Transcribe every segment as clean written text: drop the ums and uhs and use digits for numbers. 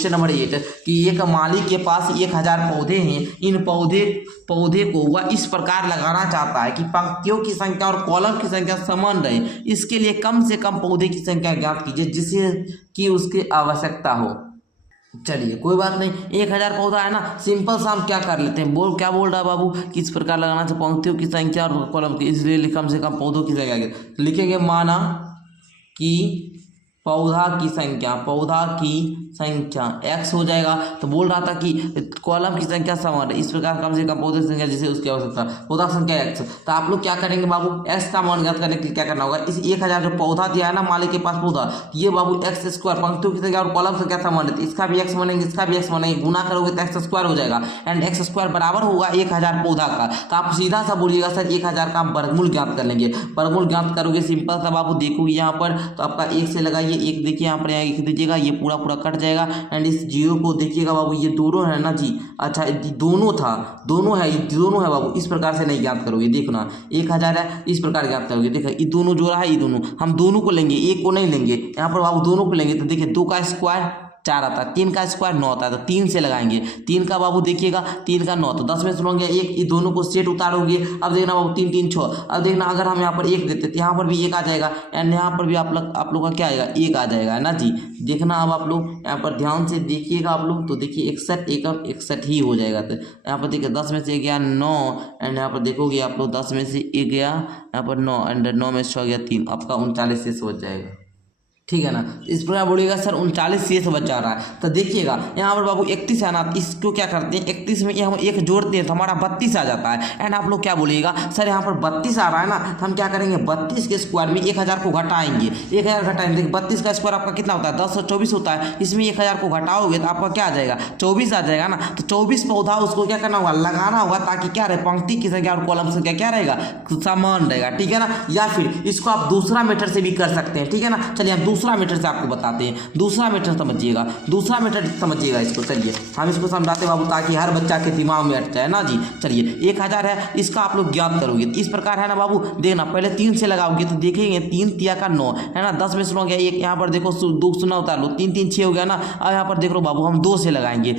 Question number 8 कि एक माली के पास 1000 पौधे हैं, इन पौधे को वह इस प्रकार लगाना चाहता है कि पंक्तियों की संख्या और कॉलम की संख्या समान रहे। इसके लिए कम से कम पौधे की संख्या ज्ञात कीजिए जिससे कि उसकी आवश्यकता हो। चलिए कोई बात नहीं, 1000 पौधा है ना, सिंपल सा हम क्या कर लेते हैं, क्या बोल रहा है बाबू, किस प्रकार लगाना चाहिए पंक्तियों की संख्या और कॉलम की, इसलिए कम से कम पौधों की संख्या लिखेंगे। माना कि पौधा की संख्या x हो जाएगा, तो बोल रहा था कि कॉलम की संख्या समान है, इस प्रकार कम से कम पौधे की संख्या जिसे उसकी आवश्यकता, पौधा की संख्या x। तो आप लोग क्या करेंगे बाबू, x का मान ज्ञात करने के लिए क्या करना होगा, इस 1000 जो पौधा दिया है ना मालिक के पास पौधा, ये बाबू x स्क्वायर पंक्तियों की संख्या और कॉलम संख्या समान है, इसका भी x बनेंगे, इसका भी x बनेंगे, गुना करोगे तो x स्क्वायर हो जाएगा एंड x स्क्वायर बराबर होगा 1000 पौधा का। तो आप सीधा सा बोलिएगा सर 1000 का हम वर्गमूल ज्ञात कर लेंगे। वर्गमूल ज्ञात करोगे सिंपल सा बाबू, देखोगे यहाँ पर तो आपका 1 से लगाइए, 1 देखिए यहाँ पर 1 दीजिएगा, ये पूरा कट जाएगा एंड इस जीरो को देखिएगा बाबू, ये दोनों है ना जी, अच्छा दोनों है बाबू, इस प्रकार से नहीं ज्ञात करोगे, देखना 1000 है इस प्रकार ज्ञात करोगे। देखो ये दोनों जोड़ा है, ये दोनों हम दोनों को लेंगे, एक को नहीं लेंगे, यहाँ पर बाबू दोनों को लेंगे। तो देखिए 2 का स्क्वायर 4 आता है, 3 का स्क्वायर 9 आता है, तो 3 से लगाएंगे, 3 का बाबू देखिएगा 3 का 9, तो 10 में सुनोगे 1, ये दोनों को सेट उतारोगे। अब देखना बाबू 3 3 6, अब देखना अगर हम यहाँ पर 1 देते तो यहाँ पर भी 1 आ जाएगा एंड यहाँ पर भी आप लोग का क्या आएगा 1 आ जाएगा, है ना जी। देखना अब आप लोग यहाँ पर ध्यान से देखिएगा आप लोग, तो देखिए 61 ही हो जाएगा। तो यहाँ पर देखिए 10 में से गया 9 एंड यहाँ पर देखोगे आप लोग 10 में से 1 गया यहाँ पर 9 एंड 9 में से गया 3, आपका 39 शेष बच जाएगा, ठीक है ना। इस प्रकार बोलिएगा सर 39 शेष बच जा रहा है। तो देखिएगा यहाँ पर बाबू 31 है ना, इसको क्या करते हैं 31 में हम 1 जोड़ते हैं तो हमारा 32 आ जाता है एंड आप लोग क्या बोलिएगा सर यहाँ पर 32 आ रहा है ना, तो हम क्या करेंगे 32 के स्क्वायर में 1000 को घटाएंगे, 1000 घटाएंगे, देखिए 32 का स्क्वायर आपका कितना होता है 1024 होता है, इसमें 1000 को घटाओगे तो आपका क्या आ जाएगा 24 आ जाएगा ना। तो 24 पौधा उसको क्या करना होगा लगाना होगा, ताकि क्या रहे पंक्ति की संख्या और कॉलम संख्या क्या रहेगा समान रहेगा, ठीक है ना। या फिर इसको आप दूसरा मेथड से भी कर सकते हैं, ठीक है ना। चलिए हम दूसरा मेथड से आपको बताते हैं, दूसरा मेथड समझिएगा इसको। चलिए हम इसको समझाते हैं बाबू, ताकि हर बच्चा के दिमाग में अट जाए ना जी। चलिए 1000 है, इसका आप लोग ज्ञात करोगे इस प्रकार है ना बाबू, देखना पहले 3 से लगाओगे तो देखेंगे 3 तिया का 9 है ना, 10 में सुनो गया 1, यहाँ पर देखो 2 सुना उतार लो, 3 3 6 हो गया ना। अब यहाँ पर देख लो बाबू हम 2 से लगाएंगे,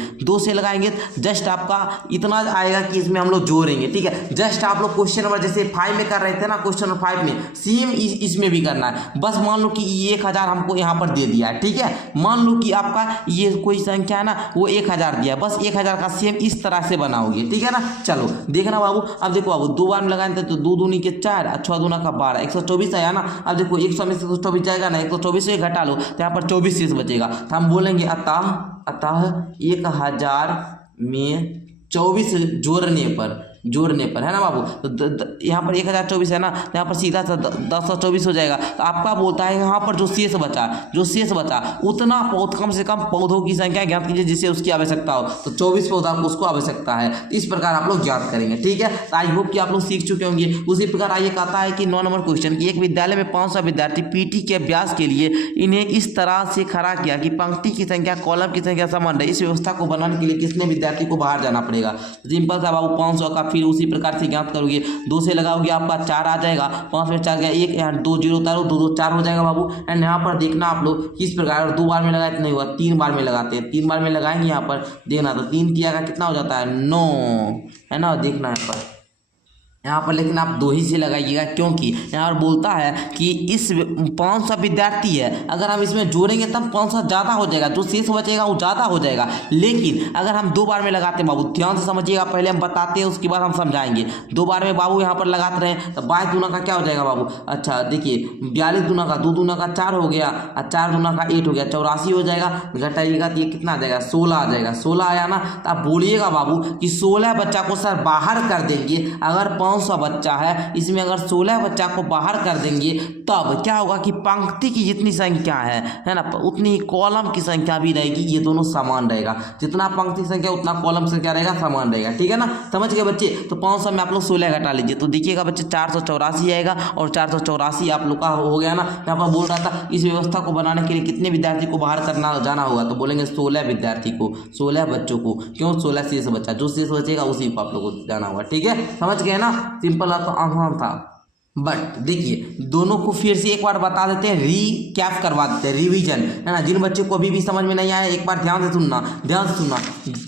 जस्ट आपका इतना आएगा कि इसमें हम लोग जोड़ेंगे, ठीक है। जस्ट आप लोग क्वेश्चन नंबर जैसे 5 में कर रहे थे ना, क्वेश्चन नंबर 5 में सेम इसमें भी करना है। बस मान लो कि 1000 हमको यहाँ पर दे दिया है, ठीक है। मान लो कि आपका ये कोई संख्या है ना वो 1000 दिया, बस 1000 का सेम इस तरह से बनाओगे, ठीक है ना। चलो देखना बाबू, अब देखो बाबू 2 बार में लगाए तो 2 दूनी के 4 और 6 दूना का 12, 124 आया ना। अब देखो 100 में से 124 जाएगा ना, 124 से घटा लो तो यहाँ पर 24 शेष बचेगा। तो हम बोलेंगे अतः 1000 में 24 जोड़ने पर है ना बाबू, तो यहाँ पर 1024 है ना, तो यहाँ पर सीधा सा 1024 हो जाएगा। तो आपका बोलता है यहाँ पर जो शेष बचा उतना कम से कम पौधों की संख्या ज्ञात कीजिए जिससे उसकी आवश्यकता हो। तो 24 पौधा उसको आवश्यकता है, इस प्रकार आप लोग ज्ञात करेंगे, ठीक है। तो आई होप कि आप लोग सीख चुके होंगे। उसी प्रकार आइए कहता है कि 9 नंबर क्वेश्चन की एक विद्यालय में 500 विद्यार्थी पीटी के अभ्यास के लिए इन्हें इस तरह से खड़ा किया कि पंक्ति की संख्या कॉलम की संख्या समान रहे। इस व्यवस्था को बनाने के लिए किसने विद्यार्थी को बाहर जाना पड़ेगा। सिंपल सा बाबू 500 का फिर उसी प्रकार से ज्ञात करोगे, 2 से लगाओगे आपका 4 आ जाएगा, 5 में 4 गया 1, यहाँ 2 0 उतारो 2 2 4 हो जाएगा बाबू। एंड यहाँ पर देखना आप लोग किस प्रकार, और 2 बार में लगाए तो नहीं हुआ, 3 बार में लगाते हैं, 3 बार में लगाएंगे यहाँ पर देखना, तो 3 तिया का कितना हो जाता है 9 है ना। देखना यहाँ पर लेकिन आप 2 ही से लगाइएगा, क्योंकि यहाँ पर बोलता है कि इस 500 विद्यार्थी है, अगर हम इसमें जोड़ेंगे तब 500 ज़्यादा हो जाएगा, जो शेष बचेगा वो ज़्यादा हो जाएगा। लेकिन अगर हम 2 बार में लगाते हैं बाबू, ध्यान से समझिएगा, पहले हम बताते हैं उसके बाद हम समझाएंगे। 2 बार में बाबू यहाँ पर लगाते रहे तो 22 दूना का क्या हो जाएगा बाबू, अच्छा देखिए 42 दूना का 2 दूना का 4 हो गया और 4 दूना का 8 हो गया, 84 हो जाएगा। घटाइएगा तो ये कितना आ जाएगा 16 आ जाएगा। 16 आया ना, तो आप बोलिएगा बाबू कि 16 बच्चा को सर बाहर कर देंगे। अगर 500 बच्चा है, इसमें अगर 16 बच्चा को बाहर कर देंगे तब क्या होगा कि पंक्ति की जितनी संख्या है ना, उतनी कॉलम की संख्या भी रहेगी, ये दोनों समान रहेगा। जितना पंक्ति संख्या उतना कॉलम संख्या रहेगा, समान रहेगा, ठीक है ना। समझ गए बच्चे। तो 500 में आप लोग 16 घटा लीजिए तो देखिएगा बच्चे 484 आएगा, और 484 आप लोग का हो गया ना। यहाँ पर बोल रहा था इस व्यवस्था को बनाने के लिए कितने विद्यार्थी को बाहर करना जाना होगा, तो बोलेंगे 16 विद्यार्थी को, 16 बच्चों को। क्यों 16 शेष बच्चा, जो शेष बचेगा उसी को आप लोग को जाना होगा, ठीक है। समझ गए ना, सिंपल तो आसान था। बट देखिए दोनों को फिर से एक बार बता देते हैं, रीकैप करवा देते हैं, रिवीजन, है ना। जिन बच्चों को अभी भी समझ में नहीं आया एक बार ध्यान से सुनना, ध्यान से सुनना।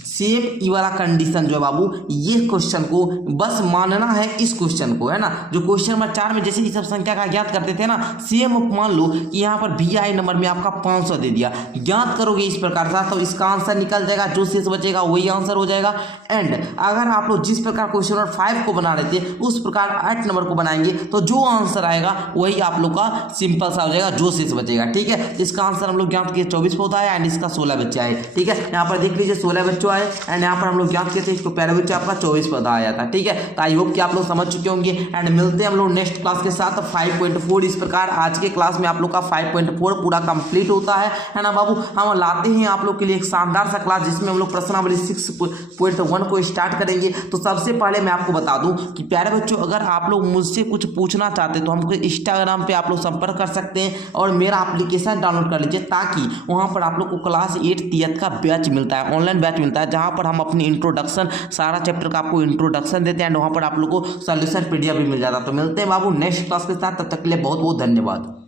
सेम ई वाला कंडीशन जो है बाबू, ये क्वेश्चन को बस मानना है, इस क्वेश्चन को, है ना। जो क्वेश्चन नंबर 4 में जैसे इस सब संख्या का ज्ञात करते थे ना, सेम मान लो कि यहाँ पर BI नंबर में आपका 500 दे दिया, ज्ञात करोगे इस प्रकार से तो इसका आंसर निकल जाएगा, जो शेष बचेगा वही आंसर हो जाएगा। एंड अगर आप लोग जिस प्रकार क्वेश्चन नंबर 5 को बना रहे थे उस प्रकार 8 नंबर को बनाएंगे तो जो आंसर आएगा वही आप लोग का सिंपल सा हो जाएगा, जो शेष बचेगा। ठीक है, इसका आंसर हम लोग ज्ञात किए 24 पौधा है एंड इसका 16 बच्चे आए। ठीक है, यहाँ पर देख लीजिए 16 बच्चों आए एंड यहाँ पर हम लोग ज्ञात किए थे इसको पहले बच्चे आपका 24 पौधा आया था। ठीक है, तो आई होप कि आप लोग समझ चुके होंगे एंड मिलते हैं हम लोग नेक्स्ट क्लास के साथ 5.4। इस प्रकार आज के क्लास में आप लोग का 5.4 पूरा कंप्लीट होता है ना बाबू। हम लाते हैं आप लोग के लिए एक शानदार सा क्लास जिसमें हम लोग प्रश्नावली 6.1 को स्टार्ट करेंगे। तो सबसे पहले मैं आपको बता दूं कि प्यारे बच्चों, अगर आप लोग मुझसे कुछ पूछना चाहते हैं तो हमको इंस्टाग्राम पे आप लोग संपर्क कर सकते हैं और मेरा एप्लीकेशन डाउनलोड कर लीजिए, ताकि वहां पर आप लोग को क्लास 8th का बैच मिलता है, ऑनलाइन बैच मिलता है, जहां पर हम अपनी इंट्रोडक्शन सारा चैप्टर का आपको इंट्रोडक्शन देते हैं एंड वहां पर आप लोग को सॉल्यूशन PDF भी मिल जाता है। तो मिलते हैं बाबू नेक्स्ट क्लास के साथ, तब तक के लिए बहुत बहुत धन्यवाद।